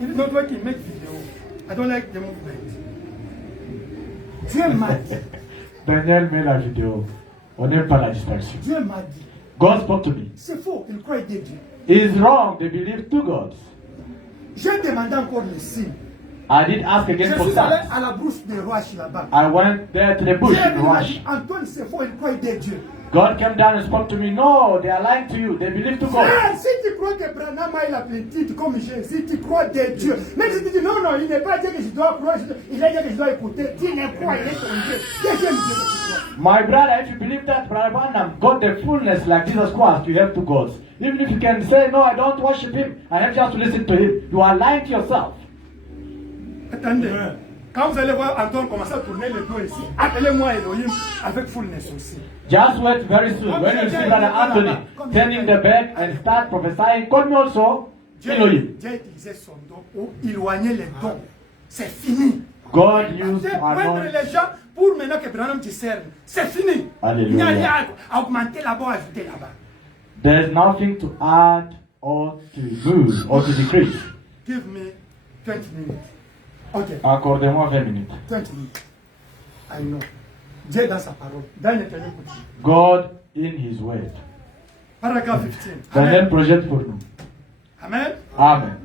It is not working, make video. I don't like the movement. Dieu m'a dit. Daniel met la vidéo. On n'aime pas la distraction. Dieu m'a dit. God spoke to me. C'est faux, il croit des dieux. It's wrong. They believe two gods. J'ai demandé encore le signe. I did ask again Je for suis allé signs. à la brousse des Roches là-bas. I went there to the bush Dieu in m'a dit, Rush. Antoine, c'est faux, il croit des dieux. God came down and spoke to me. No, they are lying to you. They believe two gods. Ah, si tu crois que Branham a la petite comme Jésus, tu crois des dieux. Même si tu dis non, il n'est pas Dieu que je dois croire, il est Dieu que je dois écouter. Tu ne crois, il est ton Dieu. Deuxième Dieu que tu crois. My brother, if you believe that Brother Branham got the fullness like Jesus Christ, you have two gods. Even if you can say, no, I don't worship him, I have just to listen to him, you are lying to yourself. Attendez, quand vous allez voir Antoine commencer à tourner le dos ici, appelez-moi Elohim avec fullness aussi. Just wait very soon. When you see Brother Anthony turning the back and start prophesying, call me also Elohim. Dieu utilisait son don pour éloigner les dons. C'est fini. God used Dieu our prendre knowledge. les gens pour maintenant que Branham te serve. C'est fini. Alléluia. Il n'y a rien à augmenter là-bas, ajouter là-bas. There's nothing to add or to lose or to decrease. Give me 20 minutes. Ok, Accordez-moi 20 minutes. 20 minutes. I know. Dieu dans sa parole. Daniel, tu as écouté. God in his word. Paragraphe 15. Daniel Amen. projette pour nous. Amen. Amen.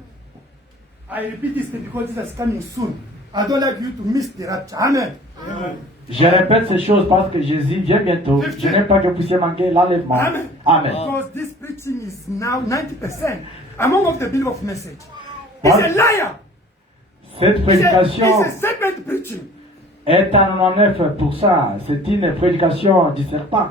I repeat this because Jesus is coming soon. I don't like you to miss the rapture. Amen. Amen. Je répète ces choses parce que Jésus vient bientôt. Je n'aime pas que vous puissiez manquer l'enlèvement. Amen. Amen. Because this preaching is now 90% among of the bill of message. He's a liar. Cette prédication It's a serpent preaching. est à 99%. C'est une prédication du serpent.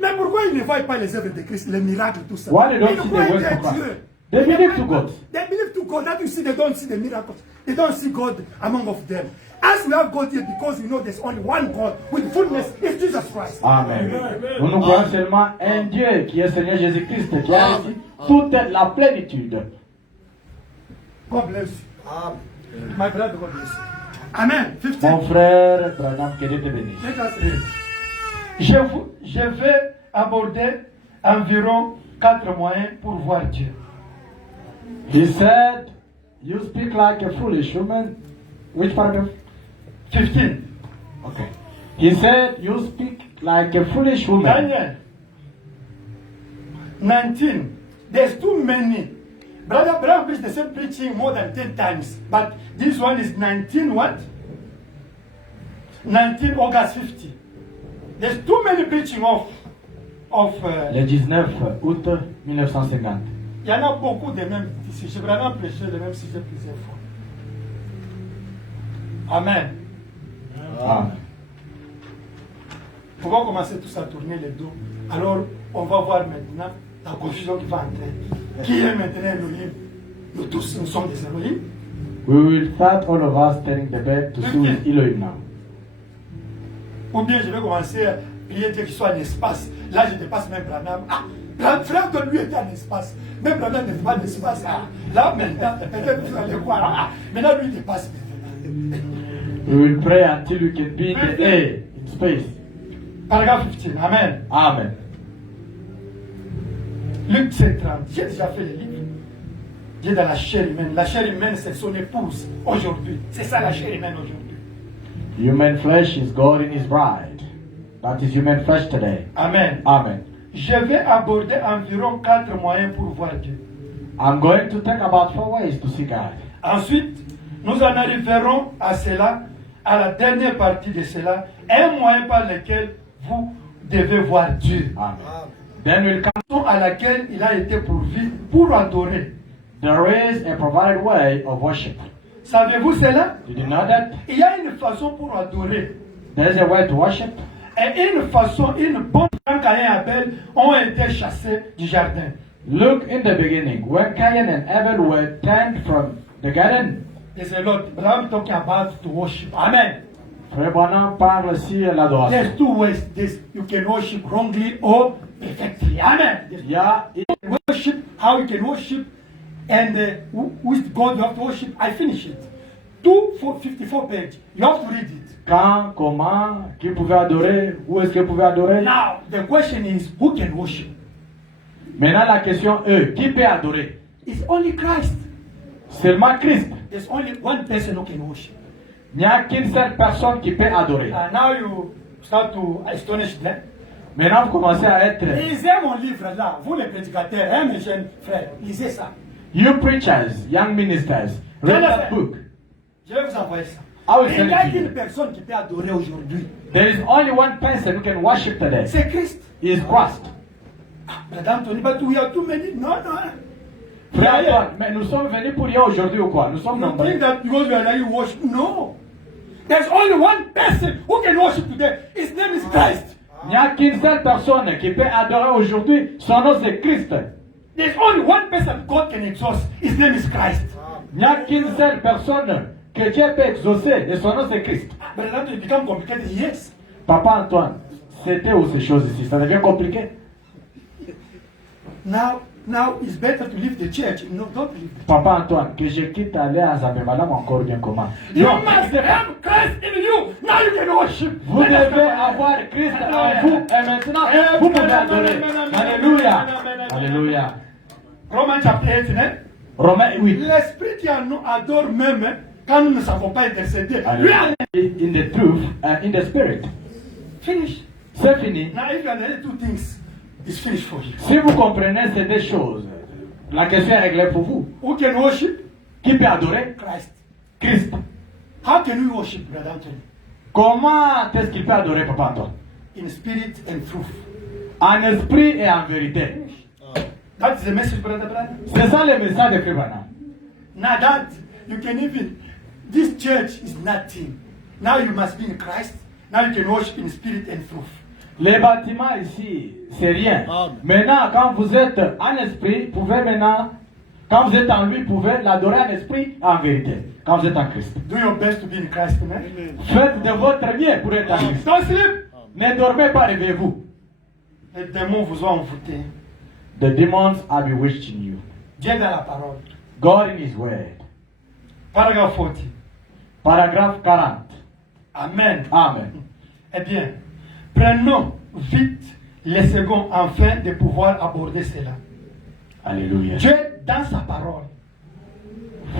Mais pourquoi ils ne voient pas les œuvres de Christ, les miracles, tout ça? Why they don't Ils see the croient works des of Christ? dieux. They believe to God. They believe to God. That you see, they don't see the miracles. They don't see God among of them. As we have God here, because we know there's only one God with fullness, is Jesus Christ. Amen. Nous croyons seulement un Dieu qui est Seigneur Jésus-Christ, qui a ici toute la plénitude. God bless you. My brother, God bless you. Amen. 15. Mon frère Branham, que Dieu te bénisse. Let us read. Je vais aborder environ 4 moyens pour voir Dieu. He said, you speak like a foolish woman. Which paragraph? 15. Okay. He said, you speak like a foolish woman. Daniel. 19. There's too many. Brother Brown preached the same preaching more than 10 times. But this one is 19 what? 19 August 50. There's too many preaching of Le 19 août 1950. il y en a beaucoup de mêmes sujets. J'ai vraiment prêché le même sujet plusieurs fois. Amen. Amen. On va commencer tous à tourner les dos. Alors, on va voir maintenant la confusion qui va entrer. Qui est maintenant Elohim? Nous tous, nous sommes des Elohim. We will start all of us turning the bed to see who is Elohim now. Ou bien je vais commencer à prier Dieu qu'il soit en espace. Là, je dépasse même Branham. Ah, le frère de lui était en espace. Même Branham n'était pas en espace. Ah, là, maintenant, peut-être vous allez voir. Ah, maintenant, lui, il dépasse maintenant. We will pray until we can be in the air, in space. Paragraphe 15. Amen. Amen. Luc 7, 30. J'ai déjà fait le livre. Dieu dans la chair humaine. La chair humaine, c'est son épouse aujourd'hui. C'est ça la chair humaine aujourd'hui. Human flesh is God in his bride. That is human flesh today. Amen. Amen. Je vais aborder environ 4 moyens pour voir Dieu. I'm going to talk about 4 ways to see God. Ensuite, nous en arriverons à cela, à la dernière partie de cela, un moyen par lequel vous devez voir Dieu. Amen. Then we'll come. À laquelle il a été pourvu pour adorer. There is a provided way of worship. Savez-vous cela? Did you know that? Il y a une façon pour adorer. There is a way to worship. Et une façon, une bonne quand Caïn et Abel ont été chassés du jardin. Look in the beginning, when Cain and Abel were turned from the garden. There's a lot. Abraham talking about to worship. Amen. Frère Branham parle ici de l'adoration. There's 2 ways. You can worship wrongly or perfectly. Amen. Il y a Worship, how you can worship, and with God you have to worship. I finish it. 254 pages. You have to read it. quand, comment, qui pouvait adorer, où est-ce qu'il pouvait adorer. Now the question is, who can worship? Maintenant la question est, qui peut adorer? It's only Christ. Seulement Christ. There's only one person who can worship. Il n'y a qu'une seule personne qui peut adorer. Now you start to astonish them. Maintenant, vous commencez à être... Lisez mon livre là, vous les prédicateurs, hein, mes jeunes frères, lisez ça. You preachers, young ministers, read that book. Je vais vous envoyer ça. I will Il send n'y a it to you. qu'une personne qui peut adorer aujourd'hui. There is only one person who can worship today. C'est Christ. He is Christ. Madame Tony, but we are too many. No, no. Frère Antoine, mais nous sommes venus pour hier aujourd'hui ou quoi? Nous sommes You nombreux. think that because we are like you worship? No. There's only one person who can worship today. His name is Christ. Il n'y a qu'une seule personne qui peut adorer aujourd'hui. Son nom c'est Christ. There's only one person God can exhaust. His name is Christ. Il n'y a qu'une seule personne que Dieu peut exaucer et son nom c'est Christ. But that will become complicated. Yes. Papa Antoine, c'était où ces choses ici? Ça devient compliqué. Now it's better to leave the church. No, don't leave. Papa Antoine, que je quitte aller à Zambé, madame encore bien comment? You Non, must have Christ in you. Now you can worship. vous devez avoir Christ en vous et maintenant vous pouvez adorer. Alléluia. Alléluia. Romains chapitre 8. Romains 8. L'esprit qui en nous adore même quand nous ne savons pas intercéder. Lui en In the truth and in the spirit. finish. C'est fini. Now if you understand two things, it's finished for you. Si vous comprenez ces deux choses, la question est réglée pour vous. Who can worship? Qui peut adorer? Christ. Christ. How can we worship, Brother Anthony? Comment est-ce qu'il peut adorer Papa Antoine? In spirit and truth. En esprit et en vérité. That's the message, Brother Branham. C'est ça le message de Frère Branham. Now that you can even, this church is nothing. Now you must be in Christ. Now you can worship in spirit and truth. Les bâtiments ici, c'est rien. Maintenant, quand vous êtes en esprit, vous pouvez maintenant, quand vous êtes en lui, vous pouvez l'adorer en esprit et en vérité. Quand vous êtes en Christ. Do your best to be in Christ, amen. Faites de votre mieux pour être en Christ. Don't sleep. Ne dormez pas, réveillez-vous. Les démons vous ont envoûté. The demons are bewitching you. Dieu dans la parole. God in His word. Paragraphe 40. Paragraphe 40. Amen. Amen. Eh bien, prenons vite les secondes afin de pouvoir aborder cela. Alléluia. Dieu dans sa parole.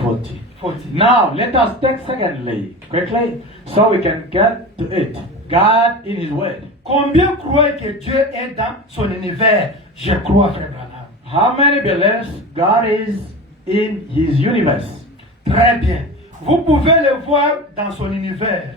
40. 40. Now, let us take secondly, quickly, so we can get to it. God in His word. Combien croient que Dieu est dans son univers? Je crois, frère Branham. How many believes God is in His universe? Très bien. Vous pouvez le voir dans son univers.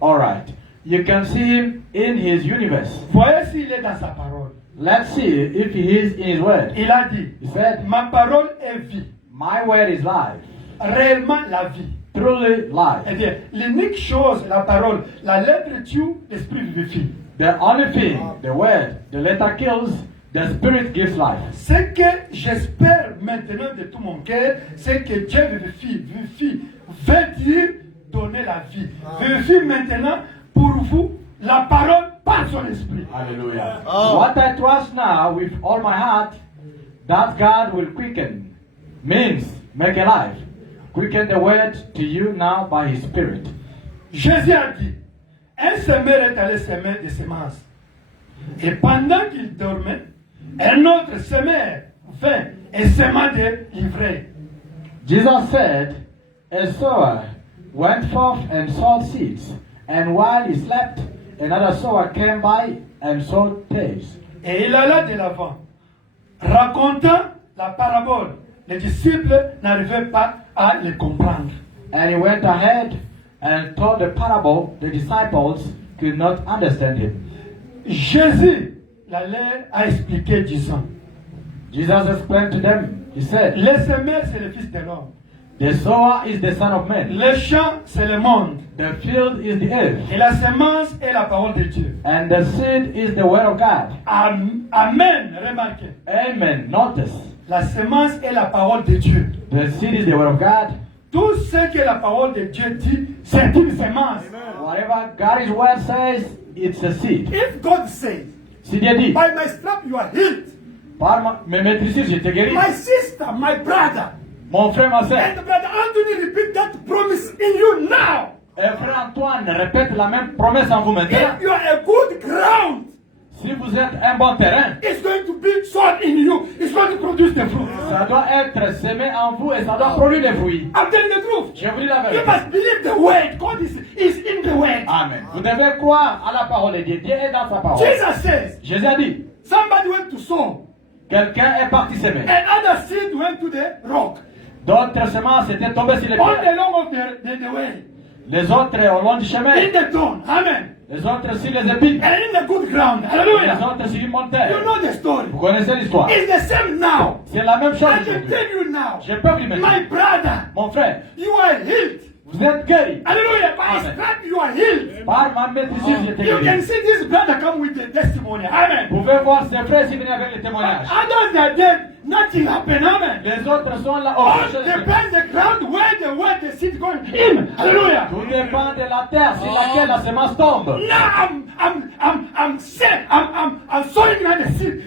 All right. You can see Him in His universe. Voyez s'il est dans sa parole. Let's see if He is in His word. Il a dit, He said, ma parole est vie. my word is life. Réellement la vie. Truly Eh life. bien, l'unique chose, la parole, la lettre tue, l'esprit vivifie. The only thing, the word, the letter kills, the spirit gives life. Ce que j'espère maintenant de tout mon cœur, c'est que Dieu vivifie, veut dire donner la vie. Vivifie maintenant pour vous la parole par son esprit. Hallelujah. What I trust now with all my heart, that God will quicken, means make alive. Quicken the word to you now by His Spirit. Jésus a dit, un semeur est allé semer des semences. Et pendant qu'il dormait, un autre semeur vint et sema des livrées. Jesus said, a sower went forth and sowed seeds, and while he slept, another sower came by and sowed tares. Et il alla de l'avant, racontant la parabole. Les disciples n'arrivaient pas à le comprendre. And he went ahead and told the parable. The disciples could not understand him. Jésus leur a expliqué, disant, Jesus explained to them, he said, le semeur c'est le Fils de l'homme, the sower is the Son of Man, le champ c'est le monde, the field is the earth, et la semence est la parole de Dieu. and the seed is the word of God. Amen, remarquez, Amen. Notice, la semence est la parole de Dieu. the seed is the word of God. Tout ce que la parole de Dieu dit, c'est une semence. Whatever God's word says, it's a seed. If God says, Si Dieu dit, by my strap you are healed, par mes maîtrises, je te guéris. my sister, my brother, Mon frère, ma soeur. and brother Anthony repeat that promise in you now. Et frère Antoine répète la même promesse en vous maintenant. If you are a good ground, Si vous êtes un bon terrain, it's going to be sown in you. It's going to produce the fruit. ça doit être semé en vous et ça doit produire des fruits. I'm telling the truth. Je vous dis la You vérité. must believe the word. God is in the word. Amen. Vous devez croire à la parole de Dieu. Dieu est dans sa parole. Jesus says, Jésus a dit, somebody went to sow, quelqu'un est parti semer. and other seed went to the rock. D'autres semences étaient tombées sur les On pierres. the long of the way. Les autres au long du chemin. In the dawn. Amen. Les autres sur les épines. And in the good ground. Les Hallelujah. autres sur une montagne. You know the story. Vous connaissez l'histoire. It's the same now. C'est la même chose I can aujourd'hui. tell you now. Je peux vous le My mettre. brother, Mon frère, you are healed. vous êtes guéri. Hallelujah. By Amen. stripes you are healed. Par ma maîtrise, j'étais You can guéri. see this brother come with the testimony. Amen. Vous pouvez voir ses frères s'ils viennent avec les témoignages. Others are dead. Nothing happened. Amen. Les autres sont là. All Autre chose. depends the ground where the seed going in. Hallelujah. Tout dépend de la terre sur laquelle la semence tombe. Now I'm sowing the seed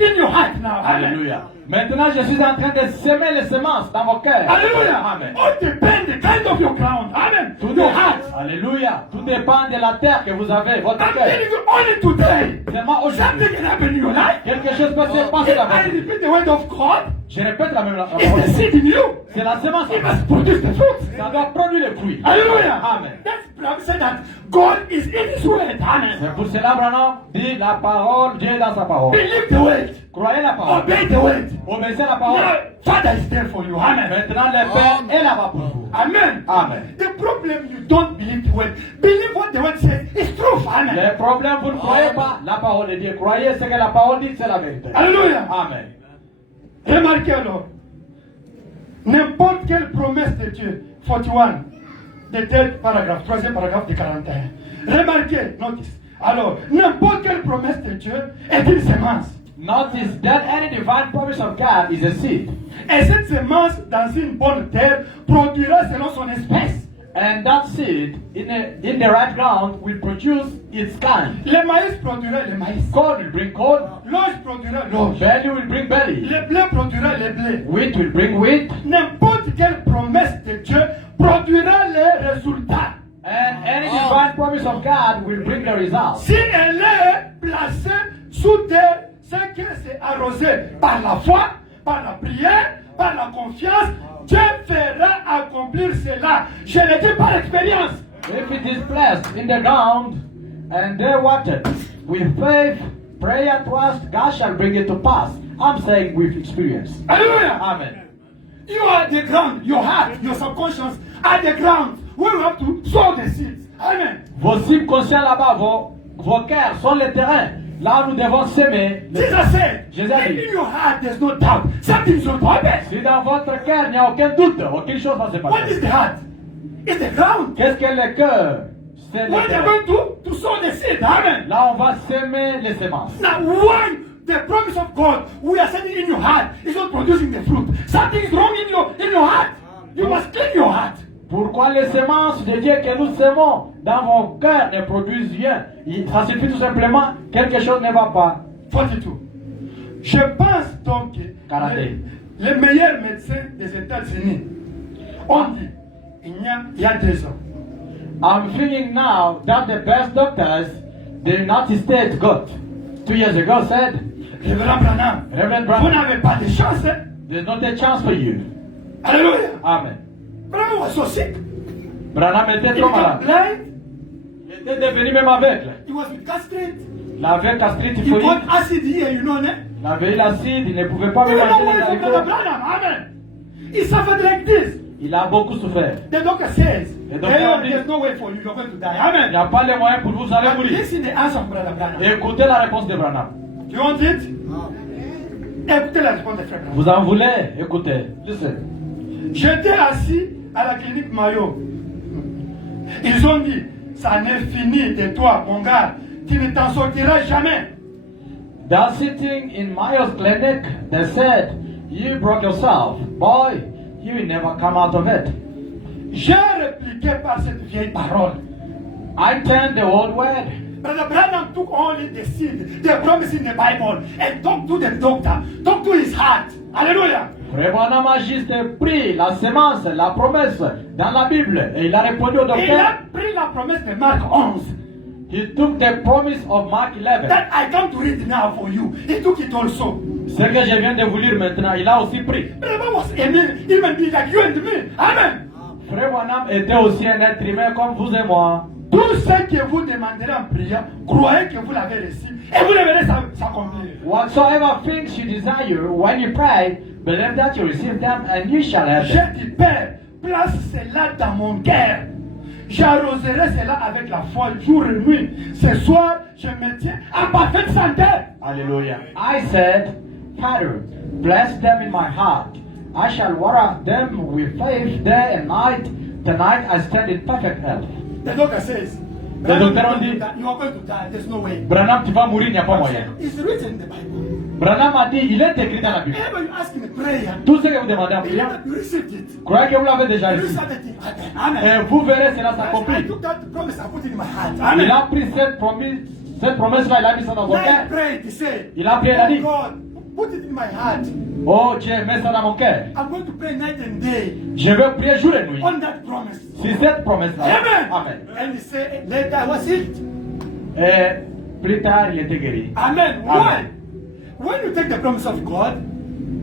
in your heart now. Amen. Alléluia. Maintenant, je suis en train de semer les semences dans vos cœurs. Hallelujah. Amen. All depends the kind of your ground. Amen. Tout Your dépend. heart. Alléluia. Tout dépend de la terre que vous avez, votre I'm cœur. telling you only today. Seulement aujourd'hui. Something can happen in your life. Quelque chose peut se passer If dans I votre vie. repeat the word of God, Je répète la même it's parole. the seed in you. C'est la semence. It must produce the fruit. Ça doit produire les fruits. Hallelujah. Amen. That's Bible said that God is in His word. Amen. C'est pour cela, Branham dit la parole, Dieu est dans sa parole. Believe the word. Croyez la parole. Obey the word. Obéissez la parole. Now, Father is there for you. Amen. Maintenant, le Père est là-bas pour vous. Amen. Amen. The problem, you don't believe the word. Believe what the word says. It's truth. Amen. Le problème, vous ne croyez pas la parole de Dieu. Croyez ce que la parole dit, c'est la vérité. Alléluia. Amen. Remarquez alors, n'importe quelle promesse de Dieu, 41, the third paragraphe, troisième paragraphe de 41. Remarquez, notice. Alors, n'importe quelle promesse de Dieu est une semence. Notice that any divine promise of God is a seed. Et cette semence, dans une bonne terre, produira selon son espèce. And that seed in the right ground will produce its kind. Le maïs produira le maïs. Corn will bring corn. L'orge produira l'orge. Belly will bring belly. Le blé produira le blé. Wheat will bring wheat. N'importe quelle promesse de Dieu produira les résultats. And any divine promise of God will bring the results. Si elle est placée sous terre, c'est que c'est arrosé par la foi, par la prière, par la confiance. Dieu fera accomplir cela. Je le dis par expérience. If it is placed in the ground and they watered with faith, prayer, trust, God shall bring it to pass. I'm saying with experience. Alléluia. Amen. You are the ground. Your heart, your subconscious are the ground where you have to sow the seeds. Amen. Vos subconscients là-bas, vos cœurs sont le terrain. Là, nous devons s'aimer. Jesus said, Jésus a dit, if in your heart there's no doubt, something is going to happen. si dans votre cœur il n'y a aucun doute, aucune chose va se What is passer. the heart? It's the ground. Qu'est-ce que le cœur? C'est le When they're terrain. going to sow the seed. Amen. Là, on va s'aimer les semences. Now, when the promise of God we are sending in your heart is not producing the fruit, something is wrong in your heart. You must clean your heart. Pourquoi les semences de Dieu que nous semons dans vos cœurs ne produisent rien? Ça suffit tout simplement, quelque chose ne va pas. 42. Je pense donc que 42. les meilleurs médecins des États-Unis ont dit, il y a 2 ans, I'm feeling now that the best doctors the United States got 2 years ago said, Révérend Branham, Reverend vous Branham, n'avez pas de chance. Hein? there's not a chance for you. Alléluia. Amen. Branham was so sick. Branham était He trop became malade. blind. Il était devenu même aveugle. He was with castrate. Il avait gastrite He typhoïde. got acid here, you know, né? Il avait eu l'acide, il ne pouvait pas You même know manger why les from Brother haricots. Branham? Amen. He suffered like this. Il a beaucoup souffert. The doctor says, Le docteur hey, dit, there's no way for you, you're going to die. Il Amen. n'y a pas les moyens pour vous, vous allez But mourir. listen the answer of Brother Branham. Écoutez la réponse de Branham. You want it? Écoutez la réponse de Frère Branham. Vous en voulez? Écoutez. Listen. J'étais assis à la clinique Mayo. Ils ont dit, ça n'est fini de toi, mon gars. Tu ne t'en sortiras jamais. They're sitting in Mayo's clinic. They said, you broke yourself. Boy, you will never come out of it. J'ai répliqué par cette vieille parole. I turned the old word. Brother Branham took only the seed, the promise in the Bible, and talked to the doctor, talked to his heart. Hallelujah. Frère Branham a juste pris la semence, la promesse dans la Bible et il a répondu au Et il docteur. a pris la promesse de Marc 11. He took the promise of Mark 11. that I come to read now for you. He took it also. Ce que je viens de vous lire maintenant, il a aussi pris. Branham was a man, even be like you and me. Amen. Frère Branham était aussi un être humain comme vous et moi. Tout ce que vous demanderez en prière, croyez que vous l'avez reçu et vous le verrez s'accomplir. Whatsoever things you desire, when you pray, believe that you receive them and you shall have them. J'ai dit, Père, place cela dans mon cœur. J'arroserai cela avec la foi jour et nuit. Ce soir, je me tiens en parfaite santé. Hallelujah. I said, Father, bless them in my heart. I shall water them with faith day and night. Tonight I stand in perfect health. The doctor says, The doctor on dit, you are going to die. There's no way. Branham, tu vas mourir, il n'y a pas moyen. It's written in the Bible. Branham a dit, il est écrit dans la Bible. Whenever you ask in prayer, Tout ce que vous demandez en you prière, received it. croyez que vous l'avez déjà You reçu. received it. Amen. Et vous verrez cela I s'accomplir. took that promise and put it in my heart. Il Amen. a pris cette promesse-là, il a mis ça dans son Then I cœur. prayed. He said, Il a prié, il a oh dit, God, put it in my heart. oh Dieu, mets ça dans mon cœur. I'm going to pray night and day Je veux prier jour et nuit. on that promise. C'est cette promesse-là. Amen. Amen. And he said, later I was healed. Et plus tard, il était guéri. Amen. Why? When you take the promise of God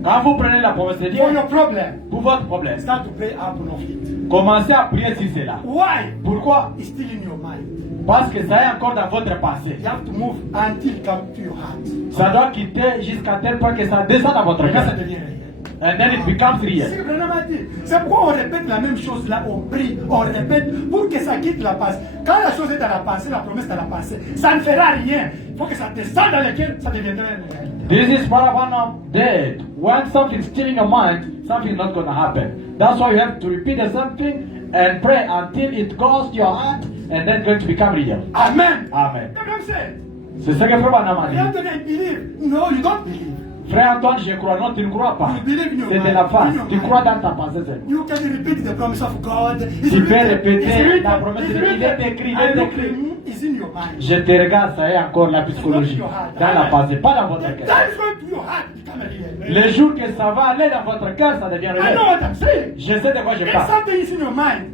Quand vous prenez la promesse de Dieu, for your problem, pour votre problème, start to pray out of it. commencez à prier sur cela. Why? Pourquoi? It's still in your mind. Parce que ça est encore dans votre passé. You have to move until it comes to your heart. Ça doit quitter jusqu'à tel point que ça descend dans votre Et là, ça cœur. devient réel. And then it becomes C'est real. ce que Branham a dit. C'est pourquoi on répète la même chose là, on prie, on répète pour que ça quitte la pensée. Quand la chose est dans la pensée, la promesse est dans la pensée, ça ne fera rien. Il faut que ça descende dans le cœur, ça deviendra une réalité. This is what Branham did. When something's still in your mind, something's not going to happen. That's why you have to repeat the something and pray until it goes to your heart and then going to become real. Amen. Amen. That's what I'm saying. C'est ce que Frère Branham a You have dit. to believe. No, you don't believe. Frère Antoine, je crois. Non, tu ne crois pas. You believe in your C'est de mind. la face. In your Tu mind. crois dans ta pensée seulement. You can repeat the promise of God. It's Tu peux written. répéter It's written. la promesse It's de Dieu. Il est written. écrit, il I est look écrit. in, it's in your mind. Je te regarde, ça est encore la psychologie. Dans la pensée, pas dans votre The cœur. time is going to your heart. Become real. Les jours que ça va aller dans votre cœur, ça devient I know réel. what I'm saying. Je sais de quoi je If parle. something is in your mind,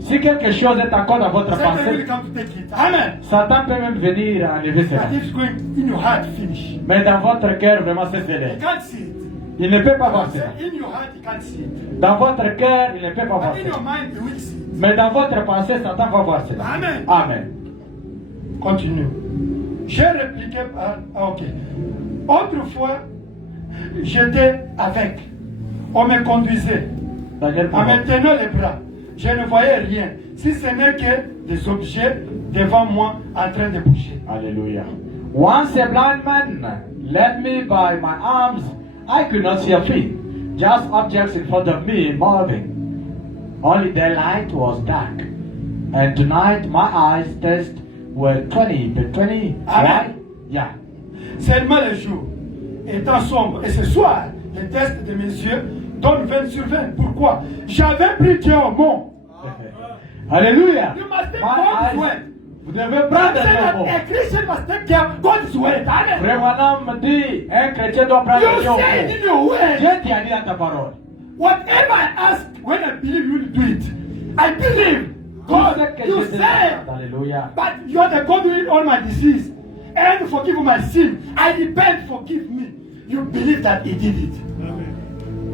Si quelque chose est encore dans votre Satan will pensée, come to take it. Amen. Satan peut même venir enlever cela. But if it's going in your heart, finish. Mais dans votre cœur, vraiment, c'est You scellé. can't see it. Il ne peut pas voir cela. In your heart, you can't see it. Dans votre cœur, il ne peut pas voir But in your cela. mind, you will see it. Mais dans votre pensée, Satan va voir cela. Amen. Amen. Continue. J'ai répliqué ok. Autrefois, j'étais avec. On me conduisait. Daniel En me Pouvon. tenant les bras. Je ne voyais rien. Si ce n'est que des objets devant moi en train de bouger. Hallelujah. Once a blind man led me by my arms. I could not see a thing, just objects in front of me moving. Only the light was dark. And tonight my eyes test were 20, but 20, Amen. right? Yeah. Seulement le jour étant sombre. Et ce soir, le test de mes yeux donne 20 sur 20. Pourquoi? J'avais pris Dieu au mot. Hallelujah. You must take My God's eyes- word. Vous devez But prendre say le that mot. a Christian must take care of God's word. Amen. Frère Branham dit, un chrétien doit prendre You Dieu au say it mot. in your word. Dieu t'a dit dans ta parole. Whatever I ask, when I believe you will do it. I believe. God, Tout ce que you je te say, demande. Alléluia. but you are the God who healed all my disease and forgive my sin. I repent, forgive me. You believe that He did it.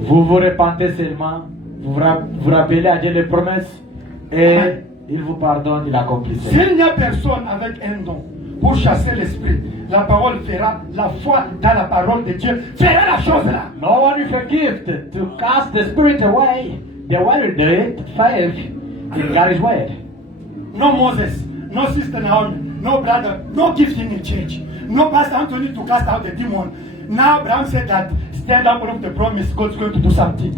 Vous vous repentez seulement, vous rappelez à Dieu les promesses et il vous pardonne, il accomplit cela. S'il n'y a personne avec un don pour chasser l'esprit, la parole fera, la foi dans la parole de Dieu fera la chose là. No one with a gift to cast the spirit away. The word will do it. Faith in God's word. No Moses, no Sister Naomi, no brother, no gift in the church, no Pastor Anthony to cast out the demon. Now Abraham said that stand up of the promise, God's going to do something.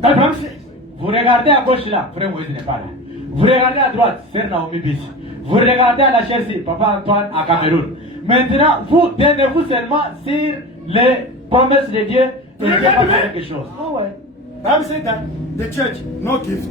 But Abraham said, Vous regardez à gauche là, frère Moïse n'est pas là. Vous regardez à droite, sœur Naomi Bis. Vous regardez à la Chelsea, papa Antoine à Cameroun. Maintenant, vous tenez-vous seulement sur les promesses de Dieu et Dieu va faire quelque chose. Ah ouais. Abraham said that the church, no gift.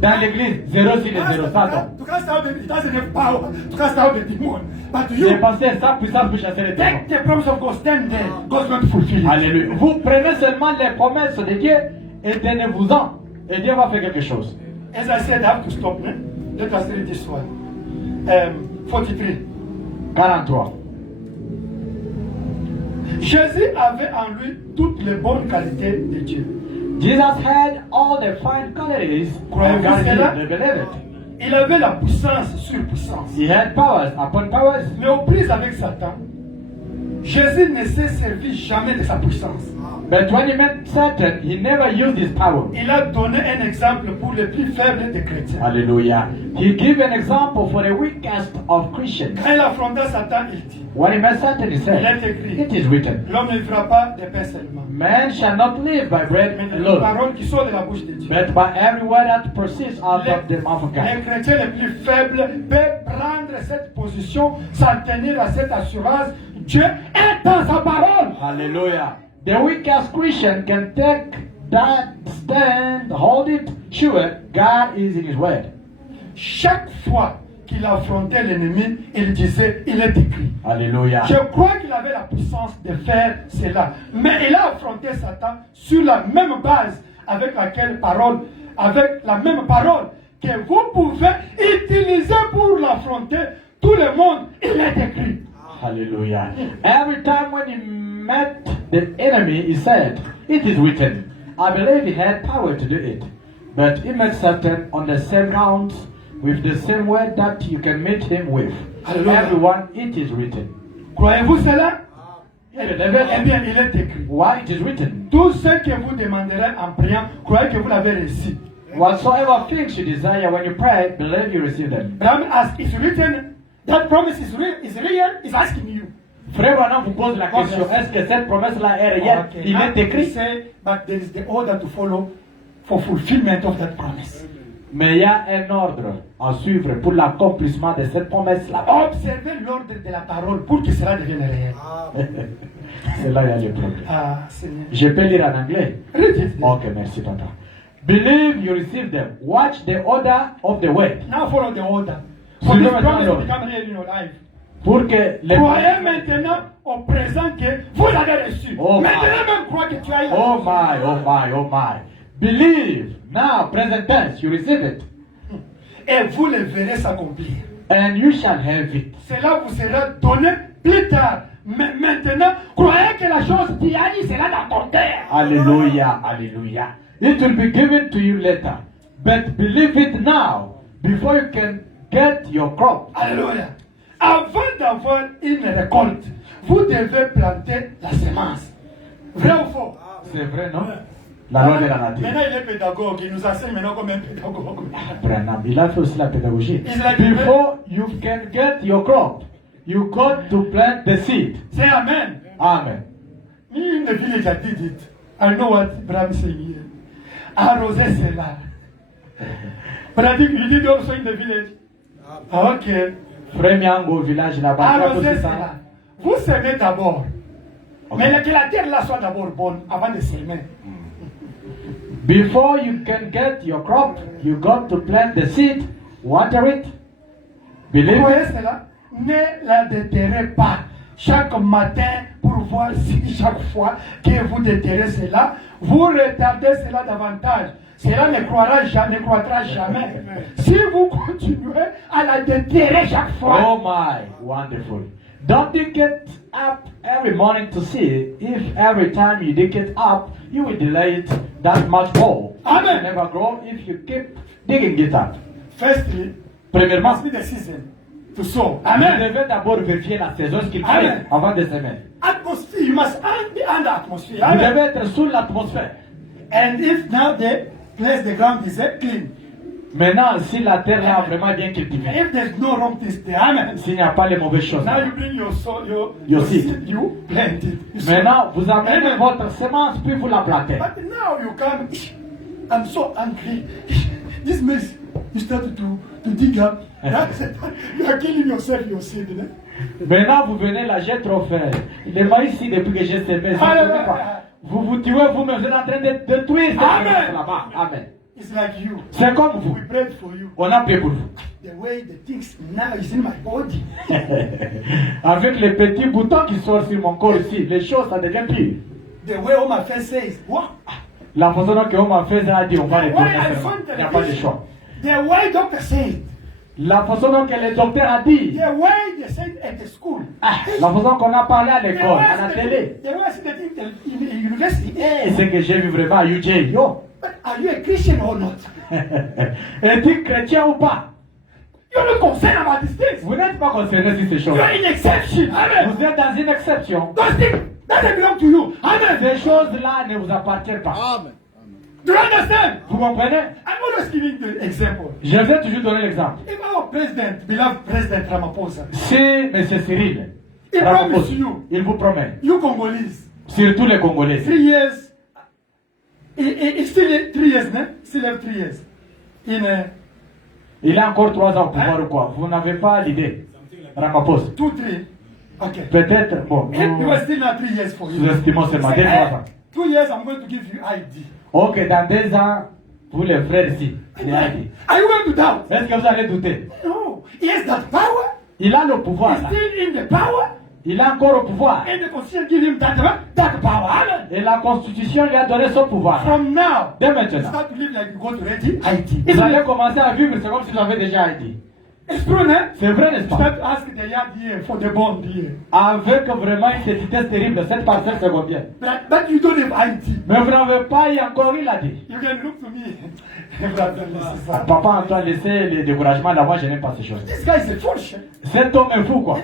Dans l'église, 0 sur les 0, ça donc. To cast out the, it doesn't have power to cast out the demon. But Les you pensées sans puissance pour chasser les démons. take the promise of God, stand there, God's going to fulfill it. Alléluia. Vous prenez seulement les promesses de Dieu et tenez-vous-en. Et Dieu va faire quelque chose. As I said, I have to stop. Let us read this one. 43. 43. Jésus avait en lui toutes les bonnes qualités de Dieu. Jesus had all the fine qualities of Croyez-vous God cela? in the beloved. Il avait la puissance sur puissance. He had powers upon powers. Mais aux prises avec Satan, Jésus ne s'est servi jamais de sa puissance. But when he met Satan, he never used his power. Il a donné un exemple pour les plus faibles des chrétiens. Hallelujah. He gave an example for the weakest of Christians. Quand il affronta Satan, il dit, When he met Satan, he il said, est écrit, it is written, l'homme ne vivra pas de pain seulement, man shall not live by bread mais de la alone, parole qui sort de la bouche de Dieu. but by every word that proceeds out of the mouth of God. Les chrétiens les plus faibles peuvent prendre cette position, s'en tenir à cette assurance. Dieu est dans sa parole. Hallelujah. The weakest Christian can take that stand, hold it, sure, God is in his word. Chaque fois qu'il affrontait l'ennemi, il disait, il est écrit. Hallelujah. Je crois qu'il avait la puissance de faire cela. Mais il a affronté Satan sur la même base avec la même parole que vous pouvez utiliser pour l'affronter. Tout le monde, il est écrit. Hallelujah. Every time when he met the enemy, he said, it is written. I believe he had power to do it. But he met Satan on the same grounds with the same word that you can meet him with. Hallelujah. Everyone, it is written. Croyez-vous cela? Yeah. Eh bien, il est écrit. Why it is written? Tout ce que vous demanderez en priant, croyez que vous l'avez reçu. Whatsoever things you desire when you pray, believe you receive them. Abraham, as it's written, that promise is real, is asking you. Frère Branham vous pose la question, est-ce que cette promesse-là est réelle? Okay. Il est écrit. Say, but there is the order to follow for fulfillment of that promise. Mais il y a un ordre à suivre pour l'accomplissement de cette promesse-là. Observez l'ordre de la parole pour que cela devienne réel. C'est là qu'il y a le problème. Ah, Seigneur. Je peux lire en anglais? Read it. Ok, merci, papa. Believe you receive them. Watch the order of the word. Now follow the order. For this promise to become real in your life. Pour que les... Croyez maintenant au présent que vous l'avez reçu. Oh my. Maintenant même crois que tu as eu. Oh my, oh my, oh my. Believe. Now, present tense, you receive it. Et vous le verrez s'accomplir. And you shall have it. Cela vous sera donné plus tard. Mais maintenant, croyez que la chose qui a dit sera dans ton cœur. Hallelujah, hallelujah. It will be given to you later. But believe it now, before you can get your crop. Alléluia. Avant d'avoir une récolte, vous devez planter la semence. Vrai ou faux? C'est vrai, non? La loi de la nature. Maintenant, il est pédagogue. Il nous enseigne maintenant comme un pédagogue. Branham, il a fait aussi la pédagogie. It's like Before you can get your crop, you got to plant the seed. Say amen. Amen. Me in the village, I did it. I know what Bram saying here. Arroser cela. But I think you did also in the village. Okay. Frère Miango au village là-bas. Arroser cela. Vous semez d'abord. Okay. Mais que la terre là soit d'abord bonne avant de semer. Before you can get your crop, you got to plant the seed, water it, believe Vous voyez it. cela? Ne la déterrez pas chaque matin pour voir si chaque fois que vous déterrez cela, vous retardez cela davantage. Cela ne croîtra jamais. Si vous continuez à la déterrer chaque fois. Oh my, wonderful. Don't you get up every morning to see if every time you dig it up, you will delay it that much more. Amen. It will never grow if you keep digging it up. Firstly, Premièrement, must be the season to sow. vous Amen. devez d'abord vérifier la saison, ce qu'il fait Amen. avant de semer. Atmosphere, you must be under atmosphere. Vous Amen. devez être sous l'atmosphère. And if now the place, the ground is clean. Maintenant, si la terre est vraiment bien cultivée, If there's no wrong things there, amen. s'il n'y a pas les mauvaises choses, Now you bring your soul, Your your seed. seed, you plant it. You sow. maintenant vous amenez Amen. votre semence puis vous la plantez. But now you come, I'm so angry. This makes you start to dig up. That's it. You are killing yourself, your seed. Maintenant vous venez là, j'ai trop fait. Le maïs ici depuis que j'ai semé, vous vous tuez vous-même, vous êtes en train de détruire cette Amen. semence là-bas. Amen. It's like you. C'est comme vous. We prayed for you. On a prié pour vous. The way the things now is in my body. Avec les petits boutons qui sortent sur mon corps ici, les choses ça devient pire. The way all my face says, what? La façon dont on m'a fait ça a dit on va The retourner way I seulement. found Il n'y a pas de choix. The way doctor said, La façon dont les docteurs a dit. The way they said at the school. La façon qu'on a parlé à The l'école, way à la télé. the way they did in university. Et c'est que j'ai vu vraiment à UJ. Yo. But are you a Christian or not? Es-tu chrétien ou pas? You're not concerned about these things. Vous n'êtes pas concerné sur ces choses. You're an exception. Amen. Vous êtes dans une exception. Those things that belong to you. Amen. Ces choses-là ne vous appartiennent pas. Amen. Do you understand? Vous comprenez? I'm always giving the example. Je vais toujours donner l'exemple. If our president, beloved President Ramaphosa, Si M. Cyril he Ramaphosa, promised you, il vous promet, you Congolese, surtout les Congolais, 3 years, it's still 3 years, no? Still have 3 years. il a encore 3 ans au pouvoir ou quoi? Vous n'avez pas l'idée, Ramaphosa. 2, 3. Okay. Peut-être, bon, He nous was still not 3 years for you. sous-estimons seulement Say, 3 ans. 2 years, I'm going to give you ID. Ok, dans 2 ans, vous les frères ici, il a dit. Are you going to doubt? Est-ce que vous allez douter? No. He has that power. Il a le pouvoir, He's là. still in the power. Il a encore le pouvoir. And the Constitution give him that power. Amen. Et la Constitution lui a donné son pouvoir. From now, Dès you maintenant, start to live like you got already ID. vous allez commencer à vivre, c'est comme si vous avez déjà dit. It's true, no? C'est vrai, n'est-ce pas? Start to ask the yard here for the bond here. Avec vraiment une petitesse terrible, cette parcelle c'est combien? But you don't have ID. Mais vous n'avez pas, et encore il a dit. You can look to me. Brother, this is fun. Papa Antoine, laissez les découragements là, moi je n'aime pas ces choses. This guy is a foolish. Cet homme est fou quoi.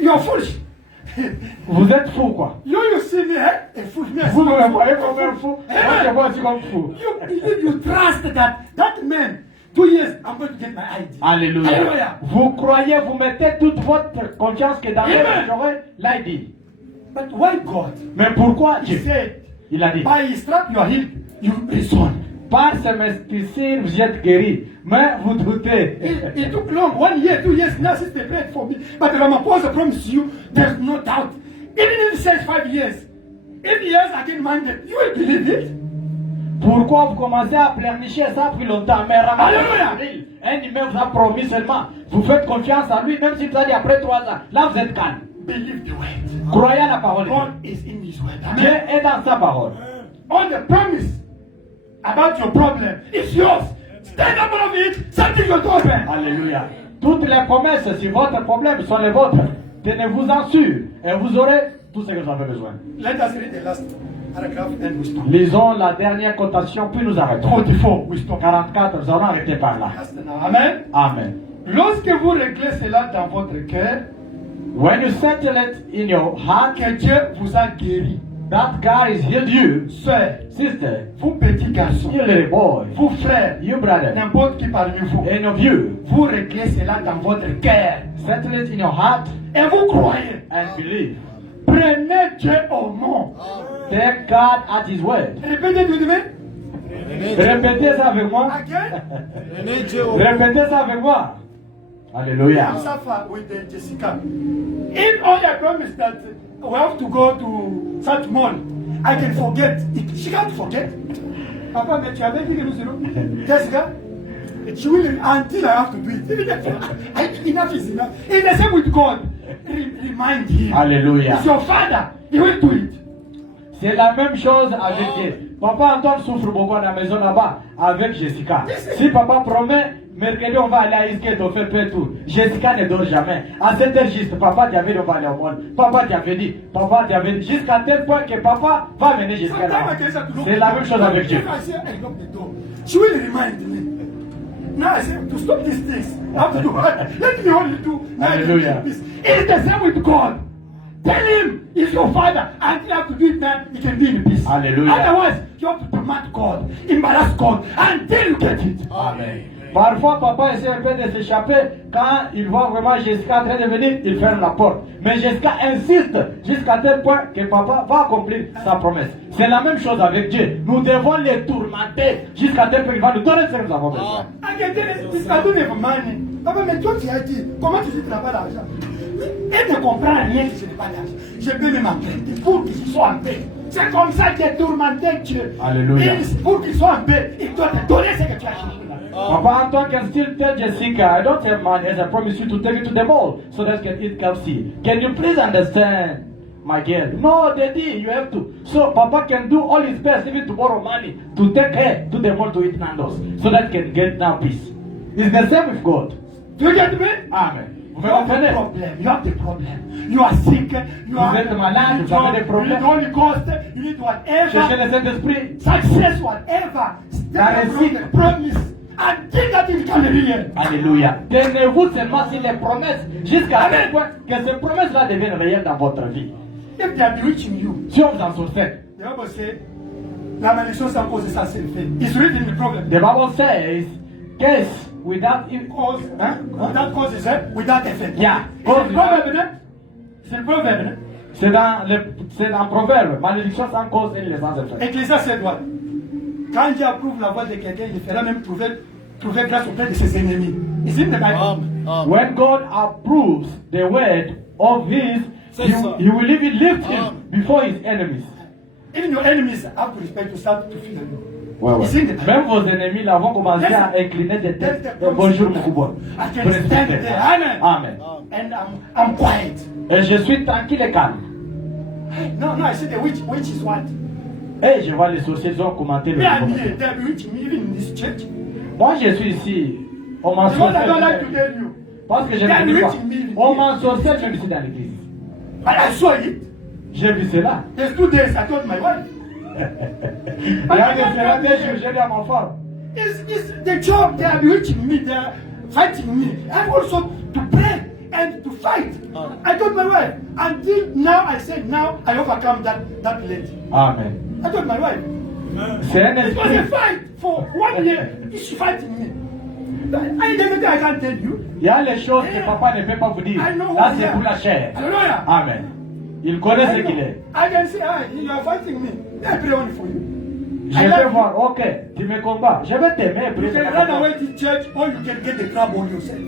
You're foolish. Vous êtes fou quoi. You see me, eh? A foolish man. Vous me voyez comme un fou. Moi je vois aussi comme fou. You believe, you trust that man. 2 years, I'm going to get my ID. Alléluia. Alléluia. Vous croyez, vous mettez toute votre confiance que dans Amen. j'aurai l'ID. But why God? Mais pourquoi He Dieu? said, Il a dit. by his strap you are healed. You reason. Par ce mesticile, vous êtes guéri. Mais vous doutez. It took long, 1 year, 2 years. Now since they prayed for me. But Ramaphosa promised you, there's no doubt. Even if it says 5 years, if he has again minded, you will believe it. Pourquoi vous commencez à pleurnicher ça a pris longtemps? Mais Alléluia. un humain vous a promis seulement. Vous faites confiance à lui, même si vous a dit après 3 ans. Là, vous êtes calme. Believe the word. Croyez à la parole de God Dieu. is in his word. Dieu Amen. est dans sa parole. All the promise about your problem is yours. Stand up of it, something will happen. Alléluia. Toutes les promesses sur votre problème sont les vôtres. Tenez-vous-en sûr et vous aurez tout ce que vous avez besoin. Let us read the last paragraph and we stop. Lisons la dernière cotation, puis nous arrêtons. 44, we stop. 44, nous allons arrêter par là. Just now. Amen. Amen. Lorsque vous réglez cela dans votre cœur, When you settle it in your heart que Dieu vous a guéri. that God has healed you, Sœurs, sister, vous petits garçons, you little boy, vous frères, you brother, n'importe qui parmi vous, any of you, vous réglez cela dans votre cœur. settle it in your heart Et vous croyez. and believe. Prenez Dieu au mot. Take God at His word. Répétez tout de même. Répétez ça avec moi. Again. Prenez Dieu au Répétez ça avec moi. Alléluia. I'm suffer with Jessica. If all I promise that we have to go to such mall, I can forget. She can't forget. Papa, mais tu avais dit que nous serons. Jessica, she will until I have to do it. Enough is enough. It's the same with God. Remind him. Alléluia. It's your father. He will do it. C'est la même chose avec Dieu. Papa Antoine souffre beaucoup à la maison là-bas avec Jessica. Si papa promet, mercredi on va aller à Isket, on fait peu tout. Jessica ne dort jamais. À cette heure juste, papa t'avait dit on va aller au monde. Papa t'avait dit, jusqu'à tel point que papa va mener Jessica là-bas. C'est la même chose avec Dieu. If I say I lock the door, she will remind me. Now I say to stop these things. I have to do what? Let me only do. Hallelujah. This. It is the same with God. Tell him he's your father. Until you have to do it now, he can be in peace. Hallelujah. Otherwise, you have to demand God, embarrass God until you get it. Amen. Parfois, papa essaie un peu de s'échapper. Quand il voit vraiment Jessica en train de venir, il ferme la porte. Mais Jessica insiste jusqu'à tel point que papa va accomplir sa promesse. C'est la même chose avec Dieu. Nous devons les tourmenter jusqu'à tel point qu'il va nous donner ce que nous avons besoin. I can tell you, this I don't have money. Papa, mais toi, tu as dit, comment tu dis que tu n'as pas d'argent? Elle ne comprend rien que je n'ai pas d'argent. Je peux même emprunter pour qu'il soit en paix. C'est comme ça qu'il est tourmenté Dieu. Alléluia. Pour qu'il soit en paix, il doit te donner ce que tu as cherché. Papa Antoine can still tell Jessica, I don't have money as I promised you to take it to the mall so that you can eat KFC. Can you please understand, my girl? No, Daddy, you have to. So Papa can do all his best even to borrow money to take her to the mall to eat Nando's so that he can get now peace. It's the same with God. Do you get me? Amen. Vous You me have the comprenez? problem. You have the problem. You are sick. You are. êtes malade, vous avez des You problèmes. need Holy Ghost. You need Cherchez whatever. le Saint-Esprit. Success, whatever. Stand on réussite. the promise. And think that it can be real. Alléluia. Tenez-vous seulement sur les promesses jusqu'à Amen. tel point que ces promesses-là deviennent réelles dans votre vie. If they are bewitching you, Si on vous en sortait, the Bible says, la malédiction sans cause ça c'est le fait. It's written in the problem. the Bible says, case without Cause, without cause is without effect. Yeah. C'est le proverbe, non? C'est le proverbe, non? c'est dans Proverbe, malédiction sans cause et les sans effet. Ecclésiaste c'est droit. Quand Dieu approuve la voix de quelqu'un, il fera même trouver grâce auprès de ses ennemis. It's in the Bible. When God approves the word of his, he will even lift him before his enemies. Even your enemies have to respect you, start to fear you. Ouais, ouais. It's in the Bible. Même vos ennemis là vont commencer à incliner des têtes. Bonjour, Mkubwa. I can stand there. Amen. Amen. And I'm quiet. Et je suis tranquille et calme. No, I said the which is what? Et je vois les sorciers ont commenté le Me and mouvement. me, they're bewitching me even in this church. Moi, je suis ici. On m'en Because I don't like to sorcelle. tell you. Parce que je They are ne dis pas. bewitching me. On m'en sorcelle même ici dans l'église. But I saw it. J'ai vu cela. There's 2 days I told my wife. Il y a des cela des jours, j'ai dit à ma femme. It's the job. They are bewitching me. They are fighting me. And also to pray and to fight. I told my wife. Until now, I said, now I overcome that lady. Amen. I told my wife. C'est un It was a esprit. fight for 1 year. She's fighting me. I can't tell you. Il y a les choses que papa ne peut pas vous dire. I know Là, who I c'est am. pour la chair. Hallelujah. Amen. Il connaît ce qu'il est. I can say, you are fighting me. I pray only for you. Je I vais love you. voir, ok, tu me combats. Je vais t'aimer. You prier can pour run toi. away to church or you can get the trouble yourself.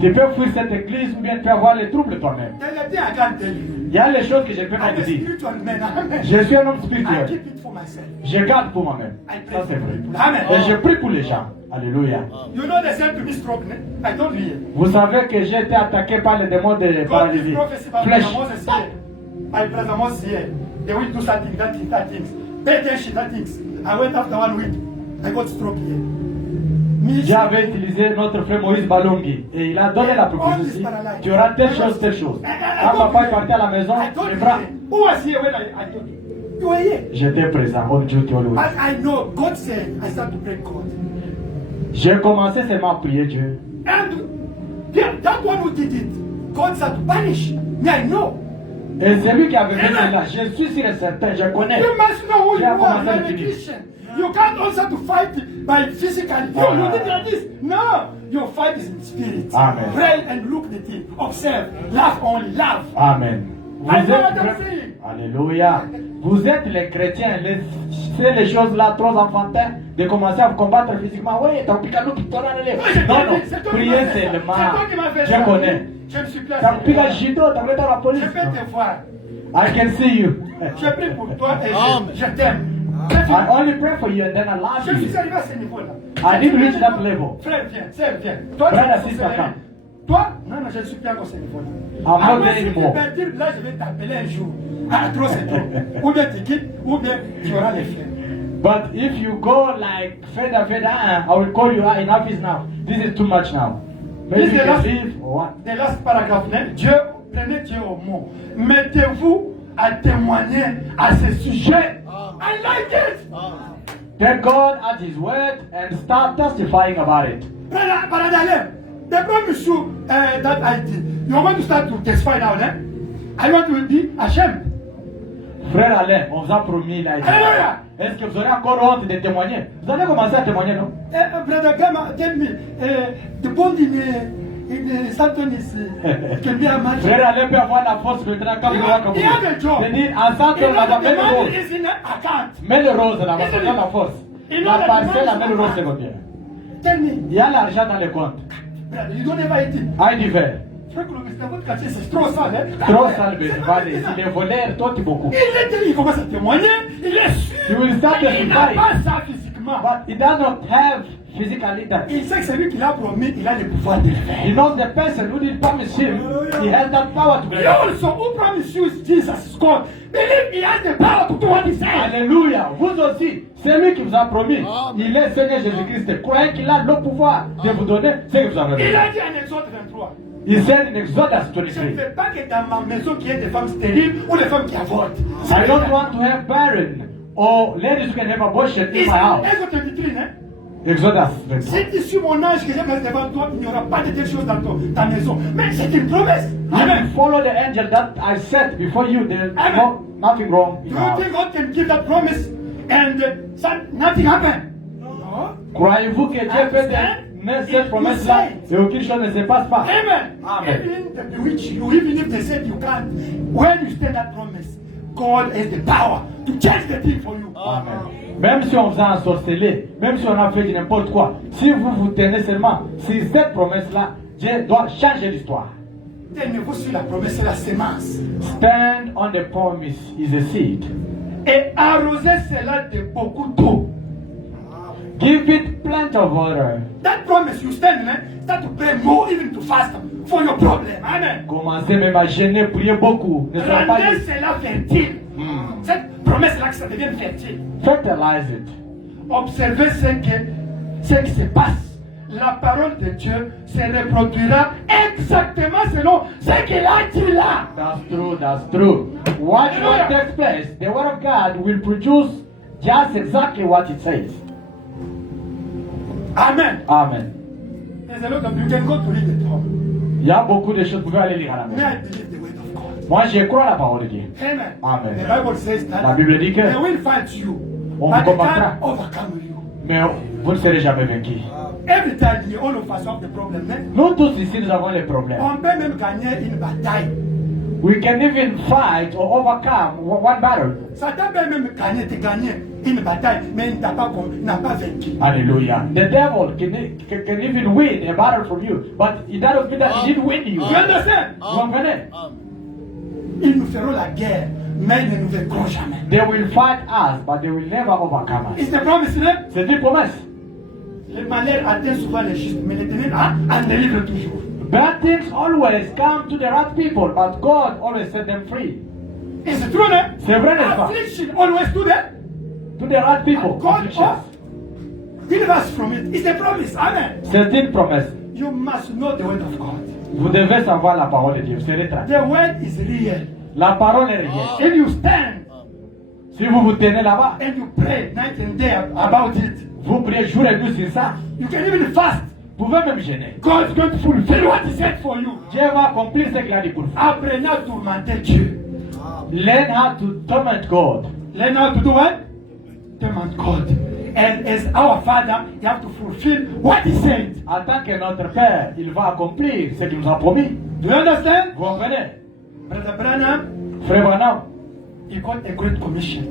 Tu peux fuir cette église ou bien tu peux avoir les troubles toi-même. There's a thing I can't tell you. Il y a les choses que je ne peux pas I'm te a dire. spiritual man. Amen. Je suis un homme I spirituel. keep it for myself. Je garde pour moi-même. I pray Ça, for c'est vrai. people. Amen. Et je prie pour les gens. Alléluia. You know they said to me stroke, ne? I told you. Vous savez que j'ai été attaqué par les démons de God paralysie. is prophecy about Flèche. Moses here. My brother Moses here. They will do something, that things. Pay attention, that things. I went after 1 week. I got stroke here. Me, J'avais utilisé notre frère Moïse Balongi et il a donné la prophétie. Tu auras telle chose, telle chose. Quand papa est parti à la maison, I told les you. bras. Who was here when I told you? You were here. J'étais présent. Oh Dieu, tu es loué. But I know God said, I start to pray God. J'ai commencé seulement à prier Dieu. And that one who did it, God started to punish me. I know. Et celui qui avait venu là, je suis sûr et certain, je connais. You must know who you Yeah, are. I'm You're a telling you. Christian. You can't also to fight by physically. You did like this. No, your fight is in spirit. Amen. Pray and look the thing. Observe. Laugh only. Laugh. Amen. Vous I know what êtes, I'm saying. Alléluia. Vous êtes les chrétiens. C'est les choses là trop enfantines de commencer à vous combattre physiquement. Oui, t'as piqué l'eau qui t'en a levé. Non, non. Priez seulement. Je connais. Je me suis placé. T'as piqué le judo, t'as voulu dans la police. Je vais te voir. I can see you. Je prie pour toi et je t'aime. I only pray for you and then I love Je suis you. arrivé à ce niveau-là. I didn't reach that level. Frère, viens, sœur, viens. Toi, Frère, tu es assiste à sérieux. table. Toi, non, je ne suis plus encore à ce niveau-là. I'm not Avant, there si tu anymore. peux dire, là, je vais t'appeler un jour. Ah, trop, c'est trop. Ou bien tu quittes, ou bien tu auras les frères. But if you go like further, I will call you. Enough is now. This is too much now. Maybe This you is the can last, leave or what? the last paragraphe. Dieu, prenez Dieu au mot. Mettez-vous à témoigner à ce sujet. I like it. Take God at His word and start testifying about it. Brother Alem, the promise you that I did. You want to start to testify now, eh? I want to be ashamed. Frère Alain, on vous a promis là. Alléluia. Est-ce que vous aurez encore honte de témoigner? Vous allez commencer à témoigner, non? Brother Gama, tell me, the bond in Santon is can be a match. Frère Alain peut avoir la force maintenant quand vous aurez compris. Il y a des jobs. C'est-à-dire, en Santon, là-bas, mets le money rose. is in account. Mets le rose là-bas, c'est la force. Il y a La la parcelle, la demande mets le rose, sur c'est la bien. Tell me, Il y a l'argent dans les comptes. brother, you don't ever eat it. Un hiver. Frère Clovis, dans votre quartier, c'est trop sale, hein? Trop sale, mais C'est tu pas vas ça. les voleurs, toi tu beaucoup. Il commence à témoigner, il est sûr. You will start Il n'a testifying. pas ça physiquement. physiquement. But he does not have physically that. Il sait que celui qui l'a promis, il a le pouvoir de le faire. He knows the person who did promise him. He has that power to He believe. also who promised you is Jesus is God. Believe he has the power to do what he said. Alléluia. Vous aussi, c'est lui qui vous a promis. Il est Seigneur Jésus-Christ. Croyez qu'il a le pouvoir de vous donner ce que vous avez Il besoin. a dit en Exode 23. He said in Exodus Je ne 23, veux pas que dans ma maison qu'il y ait des femmes stériles ou des femmes qui avortent. I don't want to have barren or ladies who can have abortion in my house. Exode 23, hein? Exodus 23. Si tu suis mon ange que j'ai placé devant toi, il n'y aura pas de telles choses dans ta maison. Mais c'est une promesse. If Amen. you follow the angel that I set before you, there's nothing wrong in Do your you house. think God can give that promise and nothing happen? No. Croyez-vous que Dieu peut donner cette promesse-là et aucune chose ne se passe pas? Amen. Amen. Even they bewitch you, even if they said you can't, when you stand that promise, God has the power to change the thing for you. Amen. Même si on vous a ensorcelé, même si on a fait n'importe quoi, si vous vous tenez seulement sur cette promesse-là, Dieu doit changer l'histoire. Tenez-vous sur la promesse, c'est la sémence. Stand on the promise is a seed. Et arrosez cela de beaucoup d'eau. Give it plenty of water. That promise you stand, man, start to pray more, even to fast for your problem. Amen. Commencez même à gêner, prier beaucoup. Ne soyez pas Rendez cela fertile. Cette promesse-là, que ça devienne fertile. fertilize it. Observez ce qui se passe. La parole de Dieu se reproduira exactement selon ce qu'il a dit là. That's true, that's true. Watch what takes place. The word of God will produce just exactly what it says. Amen. Amen. There's a lot of you can go to read it home. Il y a beaucoup de choses que vous pouvez aller lire à la May maison. I believe the word of God. Moi, je crois à la parole de Dieu. Amen. Amen. The Bible says La that Bible dit que, they will fight you, On but vous they combattra. can't overcome you. mais vous ne serez jamais vaincu. Every time you all of us have the problem, man. Nous tous ici, nous avons les problèmes. On peut même gagner une bataille. We can even fight or overcome one battle. Satan peut même te gagner une bataille, mais il n'a pas vaincu. Hallelujah. The devil can even win a battle from you, but it doesn't mean that he did win you. You understand? Vous comprenez? Ils nous feront la guerre, mais ils ne nous vaincront jamais. They will fight us, but they will never overcome us. It's the promise, man. C'est une promesse. Le malheur atteint souvent les justes, mais l'Éternel en délivre toujours. Bad things always come to the right people, but God always set them free. It's true, man. C'est vrai, n'est-ce pas? Affliction always do that. To the right people. God Afflictions. deliver us from it. It's the promise. Amen. C'est une promesse. You must know the word of God. Vous devez savoir la parole de Dieu. C'est retrait. The word is real. La parole est réelle. If you stand Si vous vous tenez là-bas, and you pray night and day about it, vous priez jour et nuit sur ça, you can even fast. vous pouvez même gêner. God is going to fulfill what He said for you. Dieu va accomplir ce qu'il a dit pour vous. Apprenez à tourmenter Dieu. Learn how to torment God. Learn how to do what? Torment God. And as our Father, you have to fulfill what He said. En tant que notre Père, il va accomplir ce qu'il nous a promis. Do you understand? Vous comprenez? Brother Branham, Frère Branham, he got a great commission.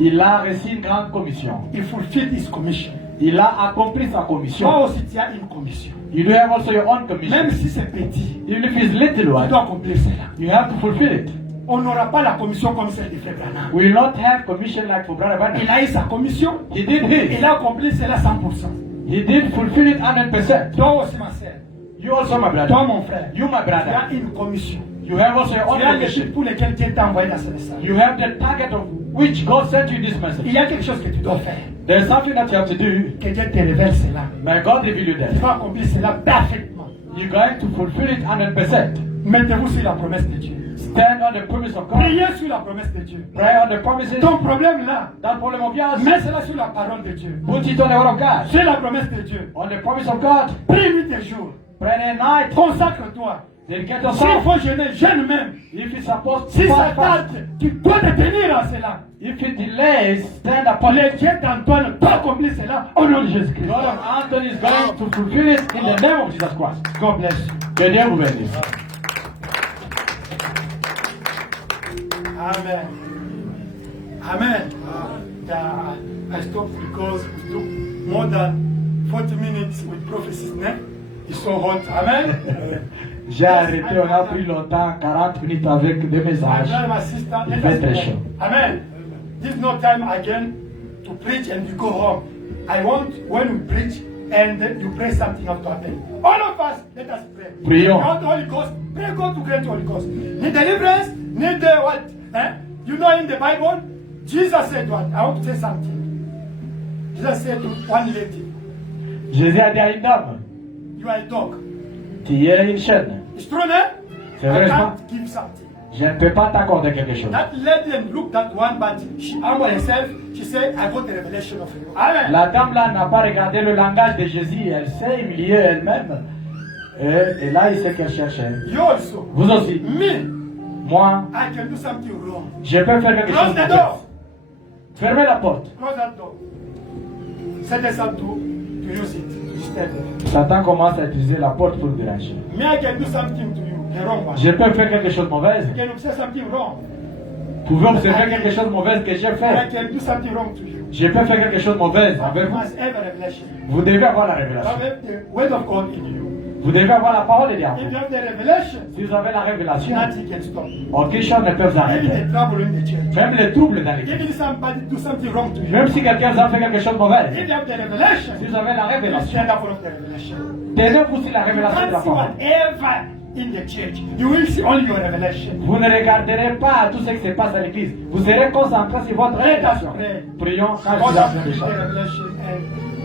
il a reçu une grande commission. He fulfilled his commission. Il a accompli sa Toi commission. aussi, tu as une commission. You do have also your own commission. Même si c'est petit, Even if it's little tu one, dois accomplir cela. you have to fulfill it. On n'aura pas la commission comme celle de Frère Branham. We will not have commission like for Brother Il Branham. a eu sa commission. He did his. Il a accompli cela 100%. He did fulfill it 100%. Toi aussi, ma sœur. You also, my Toi, brother. mon frère. You, my Tu as brother. une commission. You have also your own Tu as les commission. choses pour lesquelles Dieu t'a envoyé dans ce message. You have the target of which God sent you this Il message. y a quelque chose que tu dois faire. There's something that you have to do. Que Dieu te révèle cela. May God reveal you Tu that. vas accomplir cela parfaitement. You're going to fulfill it 100%. Mettez-vous sur la promesse de Dieu. Stand on the promise of God. Priez sur la promesse de Dieu. Pray on the promises. Ton problème là, That problem of yours. mets cela sur la parole de Dieu. Put it on the word of God. Sur la promesse de Dieu. On the promise of God. Prie nuit et jour. Pray day and night. Consacre-toi. Dedicate S'il yourself. faut jeûner, jeûne même. If it's supposed Si to ça fast, fast. tarde, tu dois te tenir à cela. If it delays, stand upon Les it. dieux d'Antoine doivent accomplir cela au nom de Jésus-Christ. God of Anthony is going to fulfill it in the name of Jesus Christ. God bless you. Que Dieu vous bénisse. Amen. Amen. Yeah, I stopped because we took more than 40 minutes with prophecies. It's so hot. Amen. J'ai arrêté, on a pris longtemps, 40 minutes avec des My messages. brother, my sister, Il let fait us très pray. chaud. Amen. This is no time again to preach and we go home. I want when we preach and you pray something out to happen. All of us, let us pray. Prions. Not the Holy Ghost. Pray God to grant Holy Ghost. Need deliverance? Need the what? You know in the Bible, Jesus said what? I want to say something. Jesus said to one lady, Jésus a dit à une dame, you are a dog. tu es une chaîne. It's true, eh? C'est I vrai, can't give something. Je ne peux pas t'accorder quelque chose. That lady looked at one, but she humbled herself. She said, I got the revelation of you. Amen. La dame là n'a pas regardé le langage de Jésus, elle s'est humiliée elle-même. Et là, il sait qu'elle cherchait. You also. Vous aussi. Me. Moi, I can do something wrong. je peux faire quelque chose Close de the mauvais. door. Fermez la porte. Close that door. Set us up to use it. Instead. Satan commence à utiliser la porte pour le déranger. Me, I can do something to you. The wrong one. Je peux faire quelque chose de mauvais. You can say something wrong. Vous pouvez observer quelque chose de mauvais que j'ai I fait. can do something wrong to you. Je peux faire quelque chose de mauvais But envers you vous. must have a revelation. Vous devez avoir la You révélation. have the word of God in you. Vous devez avoir la parole de Dieu. If you have the revelation, Si vous avez la révélation, nothing can stop. aucune chose ne peut vous Even arrêter. the trouble in the church. Même les troubles dans l'église. Even somebody do something wrong to you. Même si quelqu'un vous a fait quelque chose de mauvais. If you have the revelation, Si vous avez la you révélation, stand up for the revelation. tenez-vous sur la You révélation de la can't see parole. whatever in the church. You will see only your revelation. Vous ne regarderez pas tout ce qui se passe à l'église. Vous serez concentré sur votre Let us révélation. pray. Prions quand God je has suis given the en train de revelation